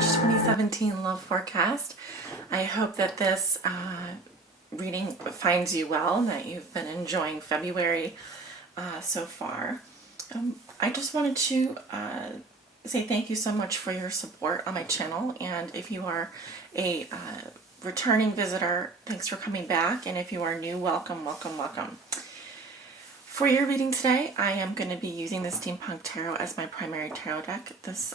March 2017 love forecast. I hope that this reading finds you well and that you've been enjoying February so far. I just wanted to say thank you so much for your support on my channel, and if you are a returning visitor, thanks for coming back, and if you are new, welcome, welcome, welcome. For your reading today, I am going to be using the Steampunk Tarot as my primary tarot deck. This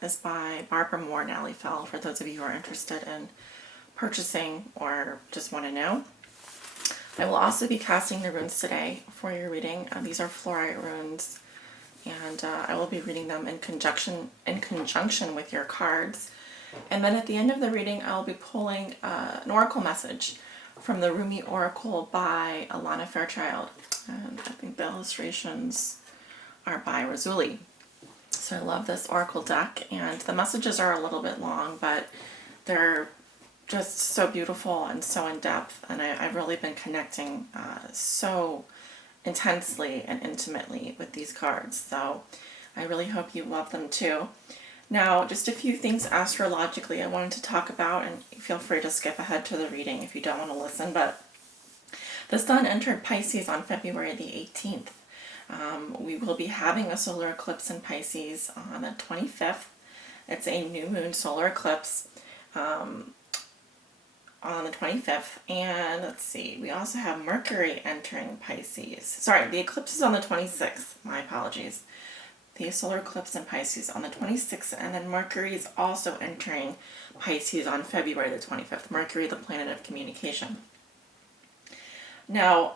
is by Barbara Moore and Allie Fell, for those of you who are interested in purchasing or just want to know. I will also be casting the runes today for your reading. These are fluorite runes, and I will be reading them in conjunction with your cards. And then at the end of the reading, I'll be pulling an oracle message from the Rumi Oracle by Alana Fairchild. And I think the illustrations are by Razuli. So I love this oracle deck, and the messages are a little bit long, but they're just so beautiful and so in depth, and I've really been connecting so intensely and intimately with these cards. So I really hope you love them too. Now, just a few things astrologically I wanted to talk about, and feel free to skip ahead to the reading if you don't want to listen, but the Sun entered Pisces on February the 18th. We will be having a solar eclipse in Pisces on the 25th. It's a new moon solar eclipse on the 25th. And let's see, we also have Mercury entering Pisces. Sorry, the eclipse is on the 26th. My apologies. The solar eclipse in Pisces on the 26th, and then Mercury is also entering Pisces on February the 25th. Mercury, the planet of communication. Now,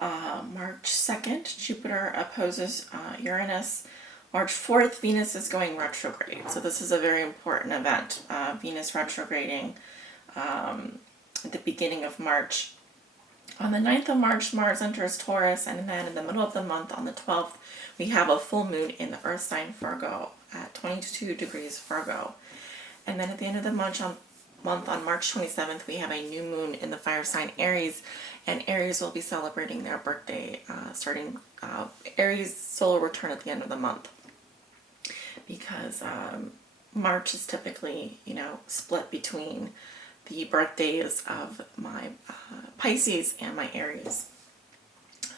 March 2nd, Jupiter opposes Uranus. March 4th, Venus is going retrograde. So this is a very important event. Venus retrograding at the beginning of March. On the 9th of March, Mars enters Taurus, and then in the middle of the month, on the 12th, we have a full moon in the Earth sign Virgo at 22 degrees Virgo. And then at the end of the month, on March 27th, we have a new moon in the fire sign Aries, and Aries will be celebrating their birthday, starting Aries solar return at the end of the month, because March is typically, split between the birthdays of my Pisces and my Aries,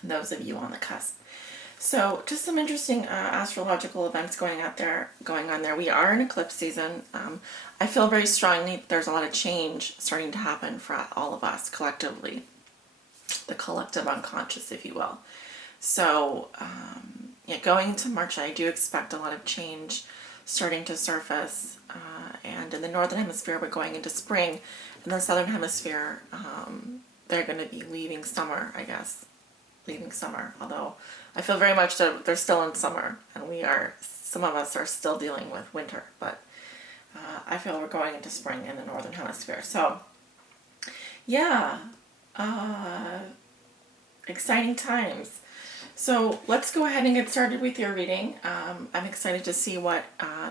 and those of you on the cusp. So just some interesting astrological events going on there. We are in eclipse season. I feel very strongly that there's a lot of change starting to happen for all of us collectively, the collective unconscious, if you will. So going into March, I do expect a lot of change starting to surface. And in the northern hemisphere, we're going into spring. In the southern hemisphere, they're going to be leaving summer, I guess. Leaving summer, although I feel very much that they're still in summer, and some of us are still dealing with winter, but I feel we're going into spring in the northern hemisphere. So yeah, exciting times. So let's go ahead and get started with your reading. I'm excited to see what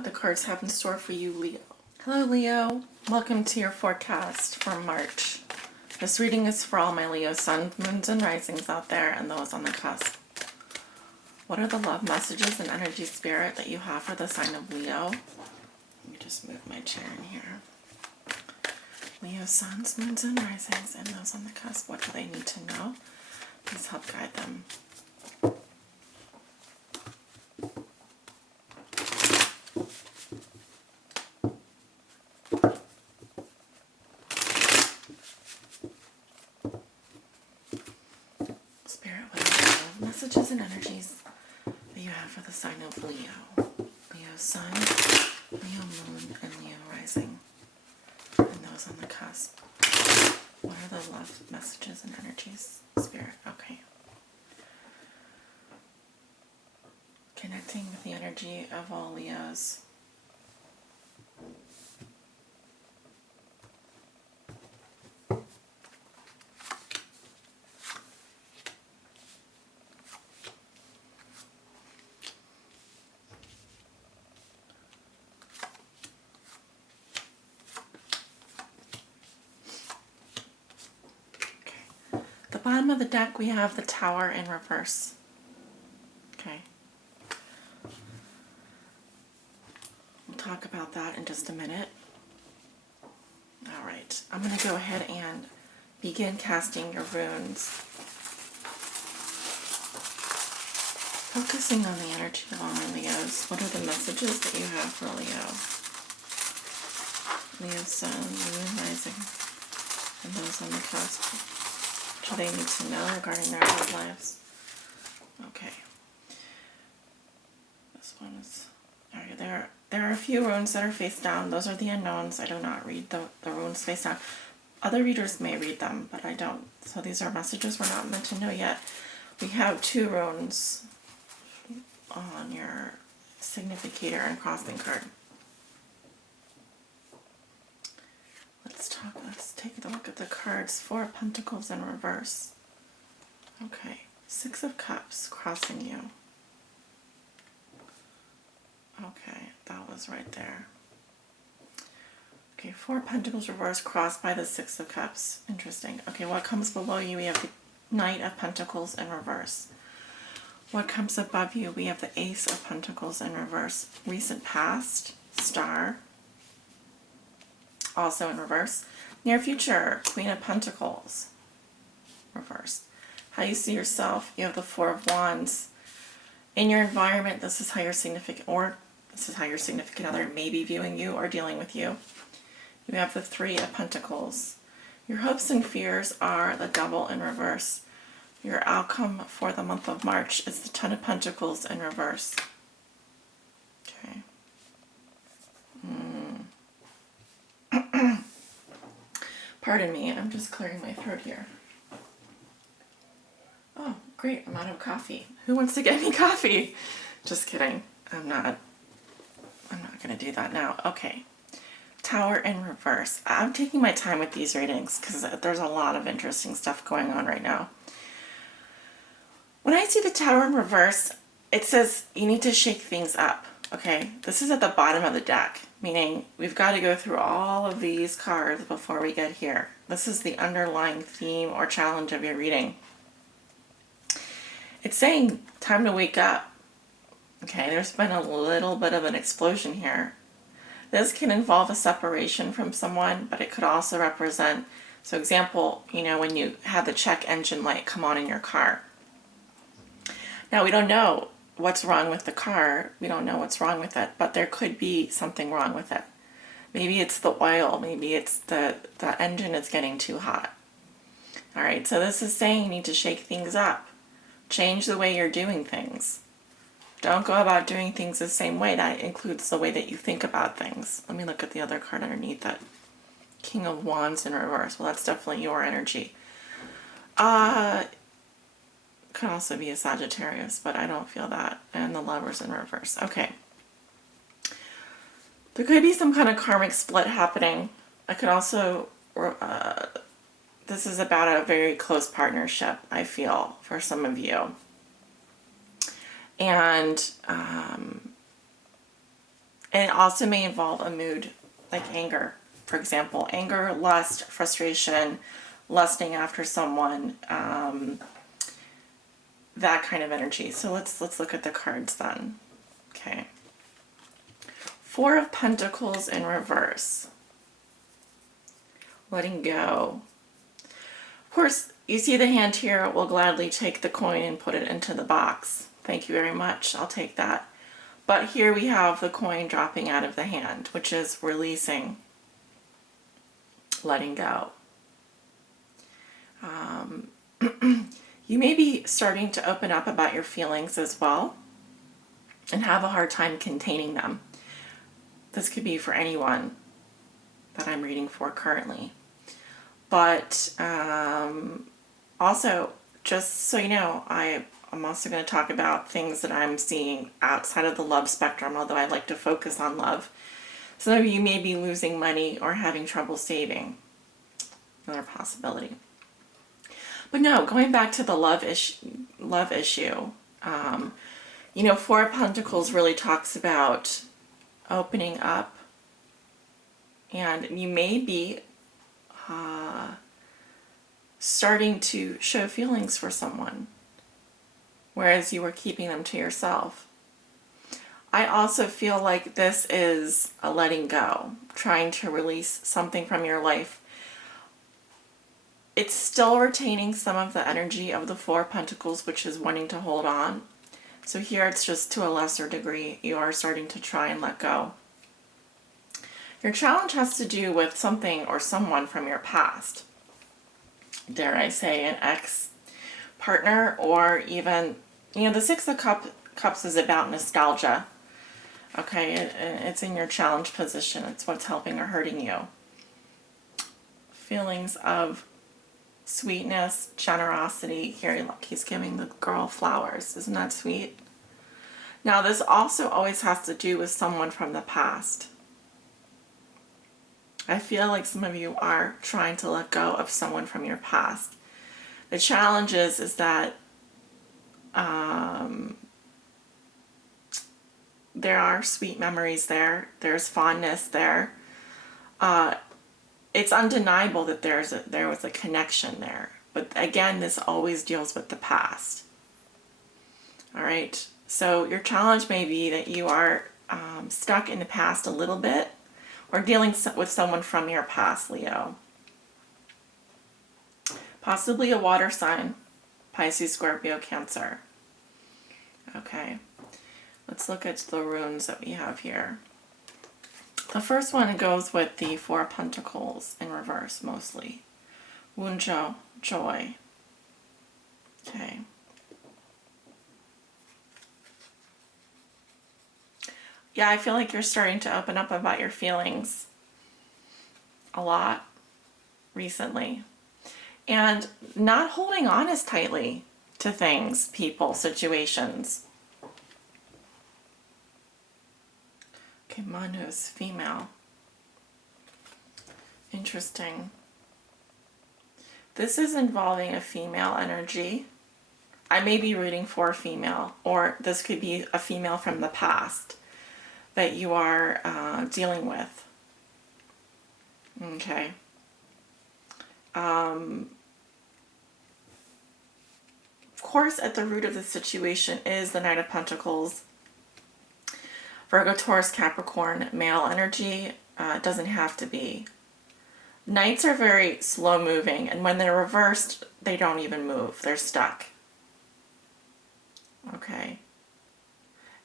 the cards have in store for you, Leo. Hello, Leo. Welcome to your forecast for March. This reading is for all my Leo sun, moons, and risings out there, and those on the cusp. What are the love messages and energy spirit that you have for the sign of Leo? Let me just move my chair in here. Leo suns, moons, and risings, and those on the cusp. What do they need to know? Please help guide them. Messages and energies that you have for the sign of Leo. Leo sun, Leo moon, and Leo rising. And those on the cusp. What are the love messages and energies? Spirit, okay. Connecting with the energy of all Leos. Bottom of the deck, we have the Tower in reverse. Okay. We'll talk about that in just a minute. right, I'm going to go ahead and begin casting your runes. Focusing on the energy of all my Leos. What are the messages that you have for Leo? Leo Sun, Moon, Rising, and those on the cusp. What do they need to know regarding their love lives? Okay. This one is... Alright, there are a few runes that are face down. Those are the unknowns. I do not read the runes face down. Other readers may read them, but I don't. So these are messages we're not meant to know yet. We have 2 runes on your significator and crossing card. Let's take a look at the cards. 4 of Pentacles in reverse. Okay, 6 of Cups crossing you. Okay, that was right there. Okay, 4 Pentacles reverse crossed by the 6 of Cups. Interesting. Okay, what comes below you? We have the Knight of Pentacles in reverse. What comes above you? We have the Ace of Pentacles in reverse. Recent past, Star, also in reverse. Near future, Queen of Pentacles, reverse. How you see yourself? You have the 4 of Wands. In your environment, this is how your significant other may be viewing you or dealing with you. You have the 3 of Pentacles. Your hopes and fears are the Devil in reverse. Your outcome for the month of March is the 10 of Pentacles in reverse. Okay. Pardon me, I'm just clearing my throat here. Oh, great, I'm out of coffee. Who wants to get me coffee? Just kidding. I'm not going to do that now. Okay. Tower in reverse. I'm taking my time with these readings because there's a lot of interesting stuff going on right now. When I see the Tower in reverse, it says you need to shake things up, okay? This is at the bottom of the deck, meaning we've got to go through all of these cards before we get here. This is the underlying theme or challenge of your reading. It's saying time to wake up, okay? There's been a little bit of an explosion here. This can involve a separation from someone, but it could also represent, so example, you know, when you have the check engine light come on in your car. Now, we don't know what's wrong with the car. We don't know what's wrong with it, but there could be something wrong with it. Maybe it's the oil. Maybe it's the engine is getting too hot. All right, so this is saying you need to shake things up. Change the way you're doing things. Don't go about doing things the same way. That includes the way that you think about things. Let me look at the other card underneath that. King of Wands in reverse. Well, that's definitely your energy. Could also be a Sagittarius, but I don't feel that. And the Lovers in reverse. Okay. There could be some kind of karmic split happening. I could also, this is about a very close partnership, I feel, for some of you. And it also may involve a mood like anger, for example. Anger, lust, frustration, lusting after someone, that kind of energy. So let's look at the cards then. Okay. 4 of Pentacles in reverse. Letting go. Of course, you see the hand here. We'll gladly take the coin and put it into the box. Thank you very much. I'll take that. But here we have the coin dropping out of the hand, which is releasing, letting go. You may be starting to open up about your feelings as well and have a hard time containing them. This could be for anyone that I'm reading for currently. But also, just so you know, I'm also going to talk about things that I'm seeing outside of the love spectrum, although I like to focus on love. Some of you may be losing money or having trouble saving. Another possibility. But no, going back to the love issue, you know, 4 of Pentacles really talks about opening up, and you may be starting to show feelings for someone, whereas you were keeping them to yourself. I also feel like this is a letting go, trying to release something from your life it's still retaining some of the energy of the Four of Pentacles, which is wanting to hold on. So here it's just to a lesser degree. You are starting to try and let go. Your challenge has to do with something or someone from your past. Dare I say an ex-partner, or even, the Six of Cups is about nostalgia. Okay, it's in your challenge position. It's what's helping or hurting you. Feelings of sweetness, generosity. Here, look, he's giving the girl flowers. Isn't that sweet? Now, this also always has to do with someone from the past. I feel like some of you are trying to let go of someone from your past. The challenge is that there are sweet memories there. There's fondness there. It's undeniable that there was a connection there. But again, this always deals with the past. All right. So your challenge may be that you are stuck in the past a little bit, or dealing with someone from your past, Leo. Possibly a water sign, Pisces, Scorpio, Cancer. Okay, let's look at the runes that we have here. The first one goes with the Four of Pentacles in reverse, mostly. Wunjo, joy. Okay. Yeah, I feel like you're starting to open up about your feelings a lot recently. And not holding on as tightly to things, people, situations. Okay, Manu is female. Interesting. This is involving a female energy. I may be rooting for a female, or this could be a female from the past that you are dealing with. Okay. Of course, at the root of the situation is the Knight of Pentacles. Virgo, Taurus, Capricorn, male energy. It doesn't have to be. Knights are very slow moving, and when they're reversed, they don't even move. They're stuck. Okay.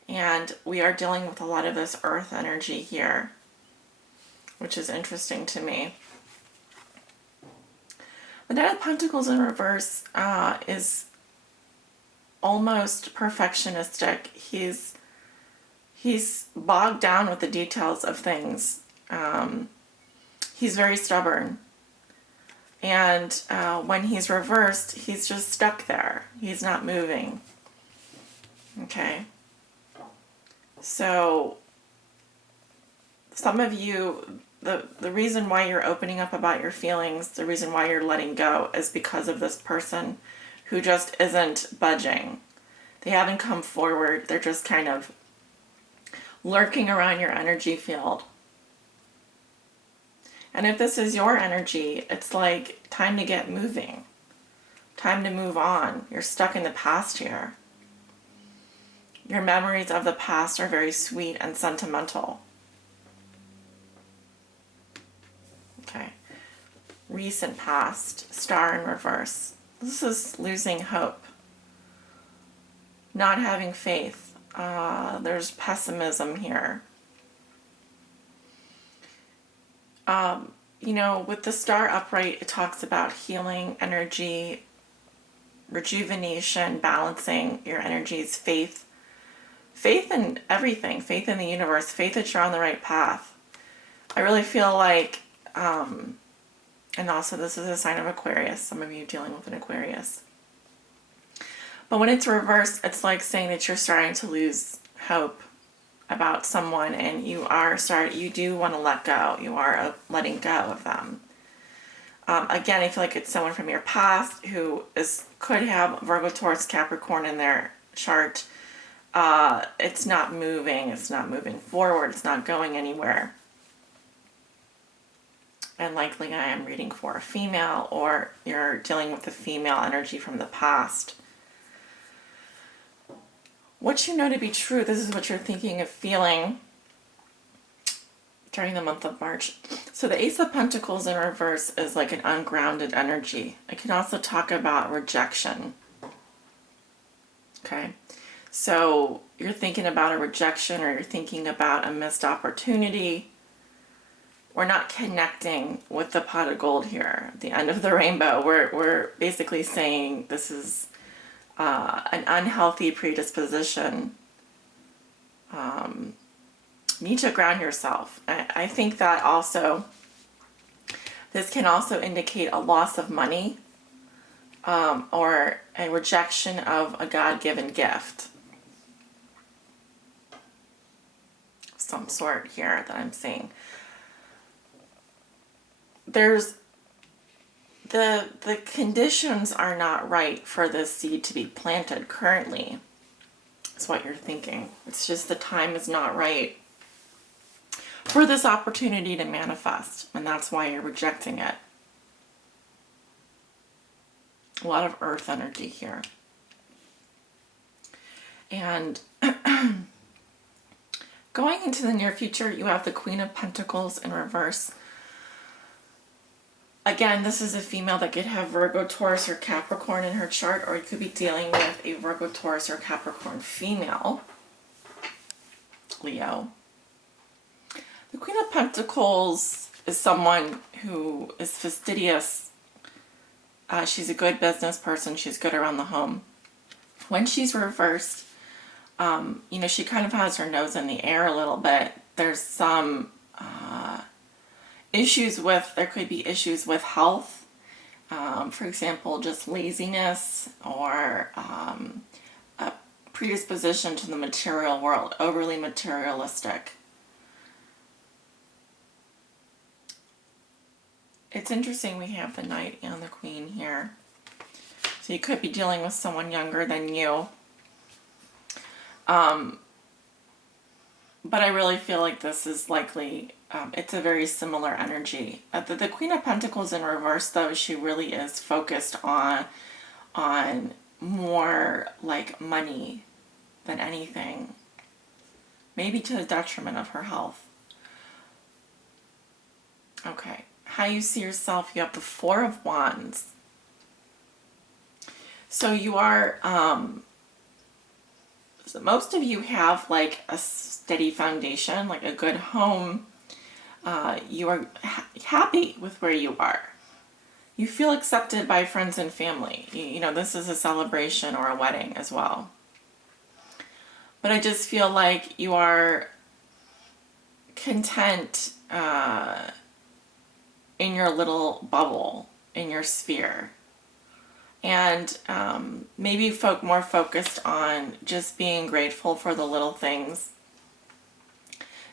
And we are dealing with a lot of this earth energy here, which is interesting to me. The Knight of Pentacles in reverse is almost perfectionistic. He's bogged down with the details of things. He's very stubborn. And when he's reversed, he's just stuck there. He's not moving. Okay. So some of you, the reason why you're opening up about your feelings, the reason why you're letting go is because of this person who just isn't budging. They haven't come forward. They're just kind of lurking around your energy field. And if this is your energy, it's like time to get moving. Time to move on. You're stuck in the past here. Your memories of the past are very sweet and sentimental. Okay. Recent past, Star in reverse. This is losing hope. Not having faith. There's pessimism here. With the Star upright, it talks about healing energy, rejuvenation, balancing your energies, faith. Faith in everything, faith in the universe, faith that you're on the right path. I really feel like, and also this is a sign of Aquarius, some of you dealing with an Aquarius. But when it's reversed, it's like saying that you're starting to lose hope about someone, and you do want to let go. You are letting go of them. Again, I feel like it's someone from your past who could have Virgo, Taurus, Capricorn in their chart. It's not moving. It's not moving forward. It's not going anywhere. And likely I am reading for a female, or you're dealing with a female energy from the past. What you know to be true, this is what you're thinking of feeling. during the month of March. So the Ace of Pentacles in reverse is like an ungrounded energy. I can also talk about rejection. Okay. So you're thinking about a rejection, or you're thinking about a missed opportunity. We're not connecting with the pot of gold here. At the end of the rainbow, we're basically saying this is an unhealthy predisposition. You need to ground yourself. I think that also, this can also indicate a loss of money, or a rejection of a God-given gift of some sort here that I'm seeing. There's the conditions are not right for this seed to be planted currently. That's what you're thinking. It's just the time is not right for this opportunity to manifest, and that's why you're rejecting it. A lot of earth energy here. And going into the near future, you have the Queen of Pentacles in reverse. Again, this is a female that could have Virgo, Taurus, or Capricorn in her chart, or you could be dealing with a Virgo, Taurus, or Capricorn female, Leo. The Queen of Pentacles is someone who is fastidious. She's a good business person. She's good around the home. When she's reversed, she kind of has her nose in the air a little bit. There's some there could be issues with health. For example, just laziness, or a predisposition to the material world, overly materialistic. It's interesting we have the Knight and the Queen here. So you could be dealing with someone younger than you. But I really feel like this is likely, it's a very similar energy. The Queen of Pentacles in reverse, though, she really is focused on more like money than anything. Maybe to the detriment of her health. Okay. How you see yourself, you have the Four of Wands. So you are, so most of you have like a steady foundation, like a good home. You are happy with where you are. You feel accepted by friends and family. This is a celebration or a wedding as well. But I just feel like you are content in your little bubble, in your sphere. And maybe more focused on just being grateful for the little things.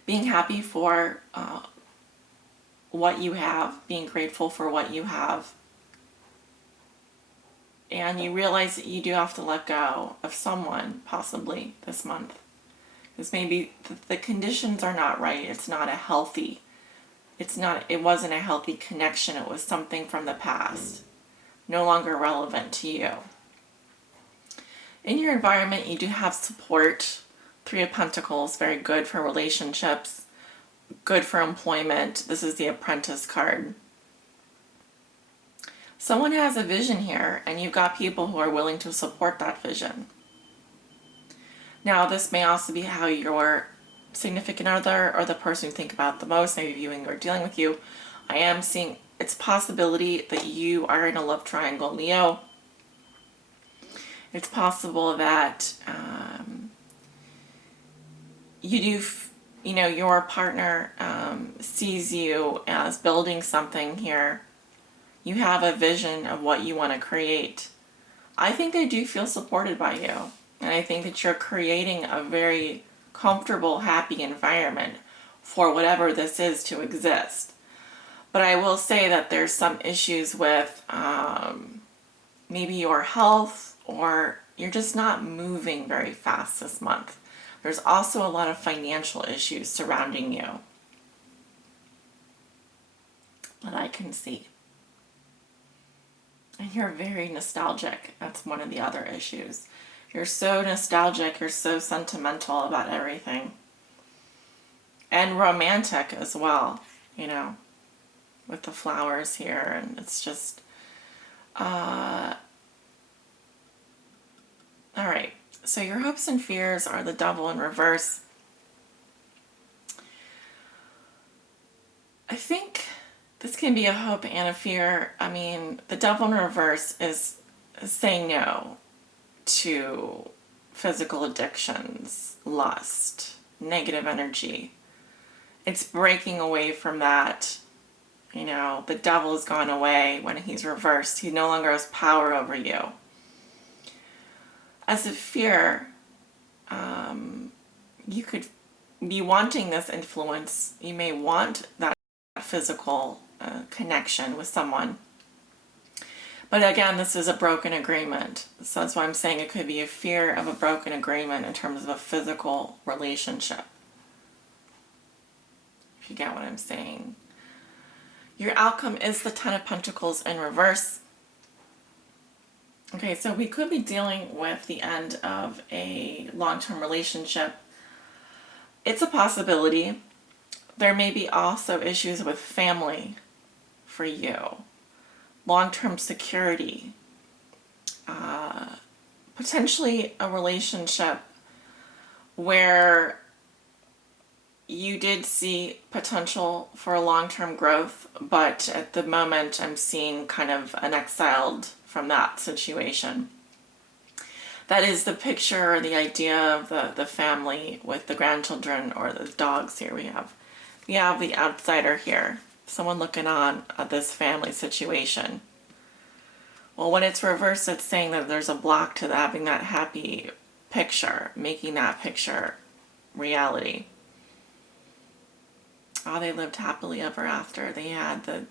Being happy for what you have, being grateful for what you have. And you realize that you do have to let go of someone, possibly this month. Because maybe the conditions are not right. It wasn't a healthy connection. It was something from the past, no longer relevant to you. In your environment, you do have support. Three of Pentacles, very good for relationships, good for employment. This is the Apprentice card. Someone has a vision here, and you've got people who are willing to support that vision. Now, this may also be how your significant other, or the person you think about the most, maybe viewing or dealing with you. I am seeing it's possibility that you are in a love triangle, Leo. It's possible that your partner sees you as building something here. You have a vision of what you want to create. I think they do feel supported by you. And I think that you're creating a very comfortable, happy environment for whatever this is to exist. But I will say that there's some issues with maybe your health, or you're just not moving very fast this month. There's also a lot of financial issues surrounding you that I can see. And you're very nostalgic. That's one of the other issues. You're so nostalgic, you're so sentimental about everything. and romantic as well, you know, with the flowers here. And it's just, all right. So your hopes and fears are the Devil in reverse. I think this can be a hope and a fear. I mean, the Devil in reverse is saying no to physical addictions, lust, negative energy. It's breaking away from that. You know, the devil's gone away when he's reversed. He no longer has power over you. As a fear, you could be wanting this influence. You may want that physical connection with someone. But again, this is a broken agreement. So that's why I'm saying it could be a fear of a broken agreement in terms of a physical relationship. If you get what I'm saying. Your outcome is the Ten of Pentacles in reverse. Okay, so we could be dealing with the end of a long-term relationship. It's a possibility. There may be also issues with family for you. Long-term security. Potentially a relationship where you did see potential for a long-term growth, but at the moment I'm seeing kind of an exiled from that situation. That is the picture or the idea of the family with the grandchildren or the dogs here. We have the outsider here, someone looking on at this family situation. Well, when it's reversed, it's saying that there's a block to having that happy picture, making that picture reality. Oh, they lived happily ever after. They had the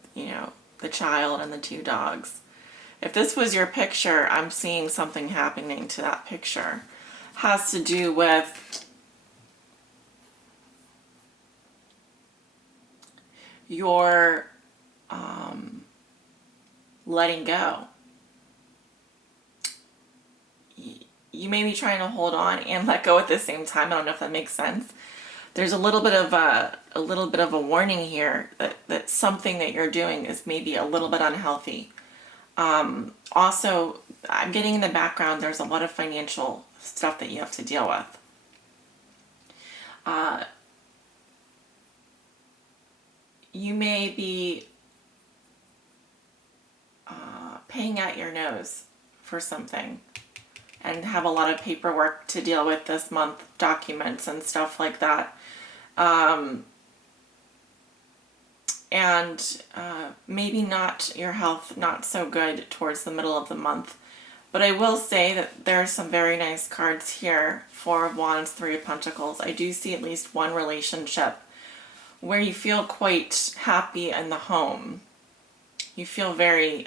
child and the two dogs. If this was your picture, I'm seeing something happening to that picture. Has to do with your letting go. You may be trying to hold on and let go at the same time. I don't know if that makes sense. There's a little bit of a warning here that something that you're doing is maybe a little bit unhealthy. Also, I'm getting in the background, there's a lot of financial stuff that you have to deal with. You may be paying out your nose for something and have a lot of paperwork to deal with this month, documents and stuff like that. And maybe not your health, not so good towards the middle of the month. But I will say that there are some very nice cards here. Four of Wands, Three of Pentacles. I do see at least one relationship where you feel quite happy in the home. You feel very,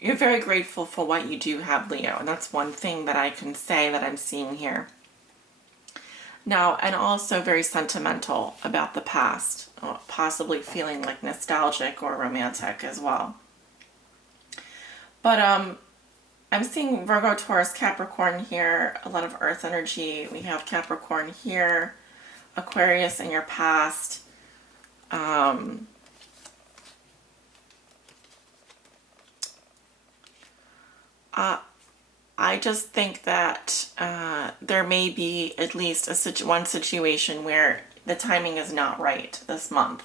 you're very grateful for what you do have, Leo. And that's one thing that I can say that I'm seeing here. Now, and also very sentimental about the past, possibly feeling like nostalgic or romantic as well. But I'm seeing Virgo, Taurus, Capricorn here, a lot of earth energy. We have Capricorn here, Aquarius in your past. I just think that there may be at least one situation where the timing is not right this month,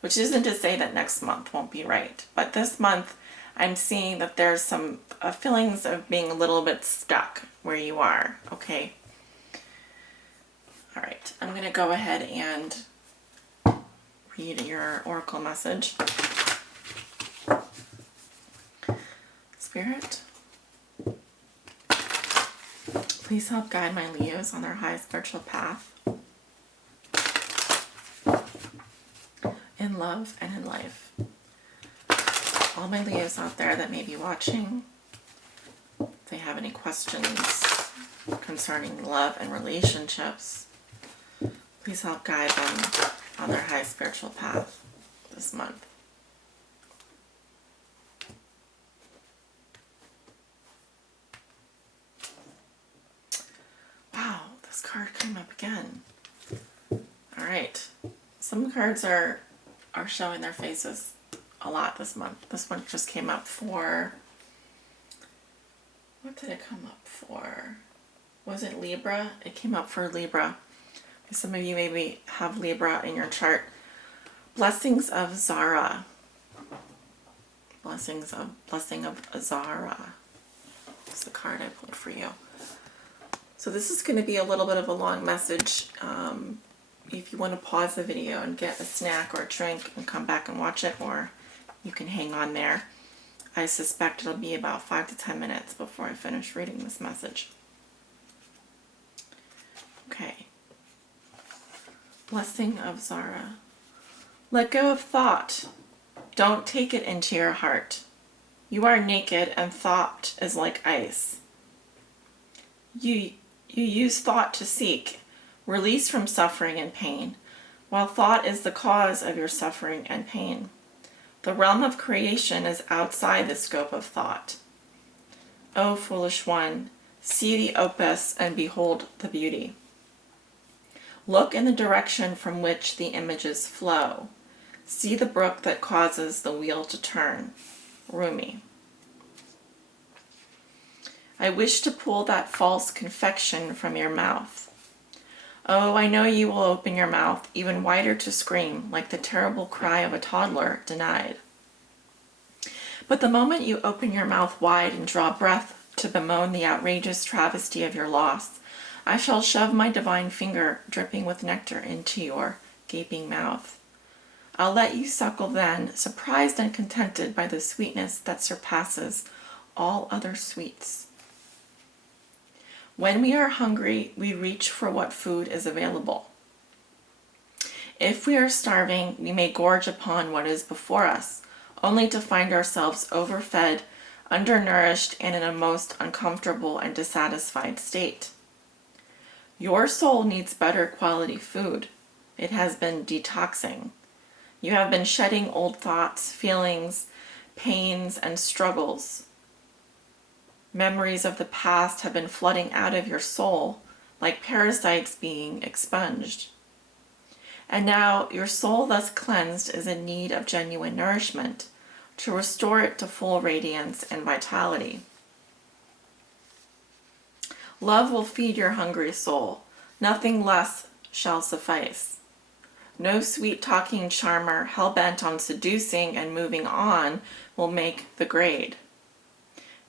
which isn't to say that next month won't be right. But this month, I'm seeing that there's some feelings of being a little bit stuck where you are, okay? All right, I'm going to go ahead and read your oracle message. Spirit, please help guide my Leos on their high spiritual path in love and in life. All my Leos out there that may be watching, if they have any questions concerning love and relationships, please help guide them on their high spiritual path this month. Wow, this card came up again. right. Some cards are showing their faces a lot this month. This one just came up for, what did it come up for? Was it Libra? It came up for Libra. Some of you maybe have Libra in your chart. Blessings of Zara. Blessing of Zara. That's the card I pulled for you. So this is going to be a little bit of a long message. If you want to pause the video and get a snack or a drink and come back and watch it, or you can hang on there. I suspect it'll be about 5 to 10 minutes before I finish reading this message. Okay. Blessing of Zara. Let go of thought. Don't take it into your heart. You are naked and thought is like ice. You use thought to seek release from suffering and pain, while thought is the cause of your suffering and pain. The realm of creation is outside the scope of thought. O foolish one, see the opus and behold the beauty. Look in the direction from which the images flow. See the brook that causes the wheel to turn. Rumi. I wish to pull that false confection from your mouth. Oh, I know you will open your mouth even wider to scream, like the terrible cry of a toddler denied. But the moment you open your mouth wide and draw breath to bemoan the outrageous travesty of your loss, I shall shove my divine finger dripping with nectar into your gaping mouth. I'll let you suckle then, surprised and contented by the sweetness that surpasses all other sweets. When we are hungry, we reach for what food is available. If we are starving, we may gorge upon what is before us, only to find ourselves overfed, undernourished, and in a most uncomfortable and dissatisfied state. Your soul needs better quality food. It has been detoxing. You have been shedding old thoughts, feelings, pains, and struggles. Memories of the past have been flooding out of your soul like parasites being expunged. And now your soul thus cleansed is in need of genuine nourishment to restore it to full radiance and vitality. Love will feed your hungry soul. Nothing less shall suffice. No sweet-talking charmer hell-bent on seducing and moving on will make the grade.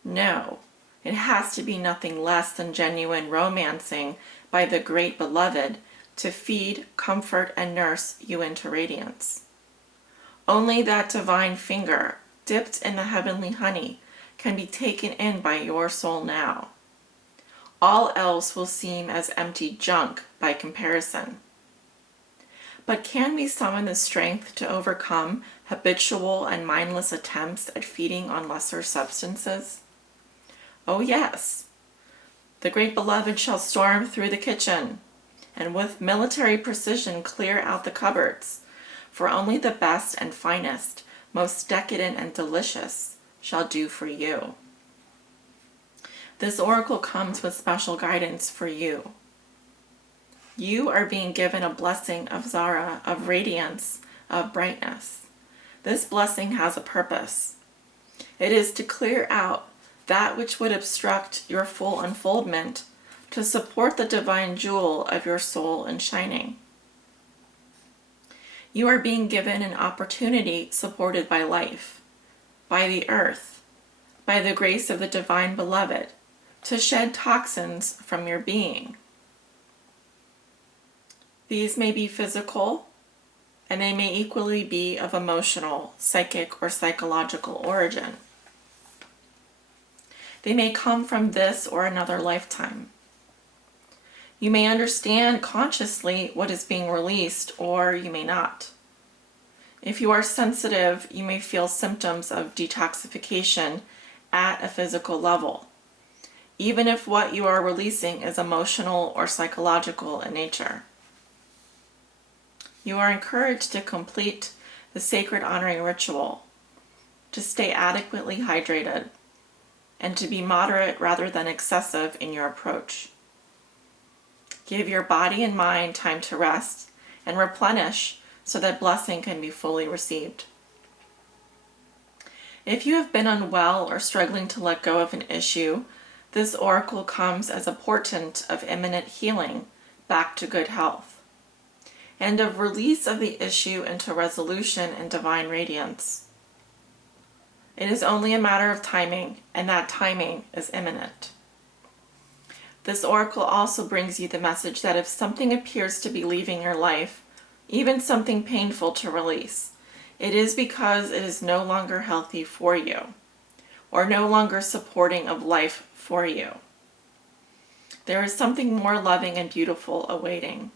No, it has to be nothing less than genuine romancing by the great beloved to feed, comfort, and nurse you into radiance. Only that divine finger, dipped in the heavenly honey, can be taken in by your soul now. All else will seem as empty junk by comparison. But can we summon the strength to overcome habitual and mindless attempts at feeding on lesser substances? Oh yes, the great beloved shall storm through the kitchen, and with military precision clear out the cupboards, for only the best and finest, most decadent and delicious, shall do for you. This oracle comes with special guidance for you. You are being given a blessing of Zara, of radiance, of brightness. This blessing has a purpose. It is to clear out that which would obstruct your full unfoldment, to support the divine jewel of your soul in shining. You are being given an opportunity supported by life, by the earth, by the grace of the divine beloved, to shed toxins from your being. These may be physical, and they may equally be of emotional, psychic, or psychological origin. They may come from this or another lifetime. You may understand consciously what is being released, or you may not. If you are sensitive, you may feel symptoms of detoxification at a physical level, even if what you are releasing is emotional or psychological in nature. You are encouraged to complete the sacred honoring ritual, to stay adequately hydrated, and to be moderate rather than excessive in your approach. Give your body and mind time to rest and replenish so that blessing can be fully received. If you have been unwell or struggling to let go of an issue, this oracle comes as a portent of imminent healing back to good health, and of release of the issue into resolution and divine radiance. It is only a matter of timing, and that timing is imminent. This oracle also brings you the message that if something appears to be leaving your life, even something painful to release, it is because it is no longer healthy for you, or no longer supporting of life for you. There is something more loving and beautiful awaiting.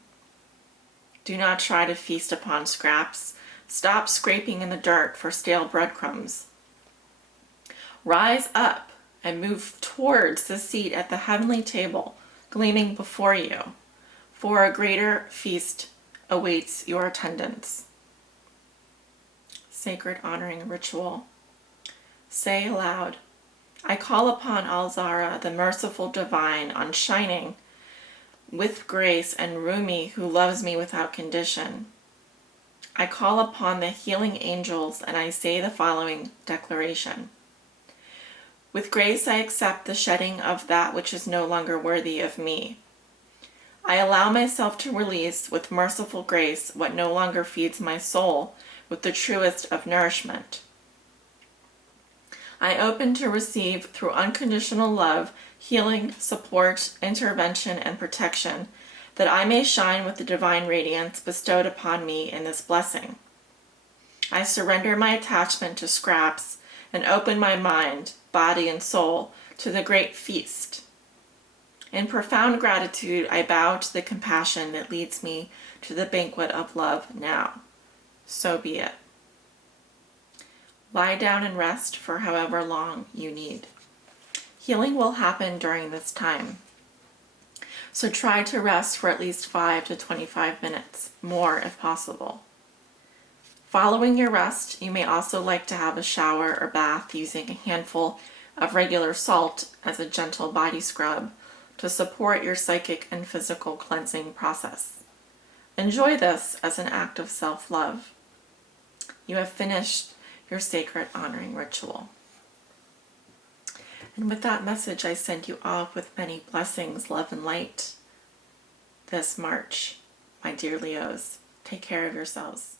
Do not try to feast upon scraps. Stop scraping in the dirt for stale breadcrumbs. Rise up and move towards the seat at the heavenly table gleaming before you, for a greater feast awaits your attendance. Sacred honoring ritual. Say aloud, I call upon Alzara, the merciful divine, on shining with grace, and Rumi, who loves me without condition. I call upon the healing angels, and I say the following declaration. With grace I accept the shedding of that which is no longer worthy of me. I allow myself to release with merciful grace what no longer feeds my soul with the truest of nourishment. I open to receive through unconditional love, healing, support, intervention, and protection, that I may shine with the divine radiance bestowed upon me in this blessing. I surrender my attachment to scraps and open my mind, body, and soul to the great feast. In profound gratitude, I bow to the compassion that leads me to the banquet of love now. So be it. Lie down and rest for however long you need. Healing will happen during this time. So try to rest for at least 5 to 25 minutes, more if possible. Following your rest, you may also like to have a shower or bath using a handful of regular salt as a gentle body scrub to support your psychic and physical cleansing process. Enjoy this as an act of self-love. You have finished your sacred honoring ritual. And with that message, I send you off with many blessings, love, and light this March, my dear Leos. Take care of yourselves.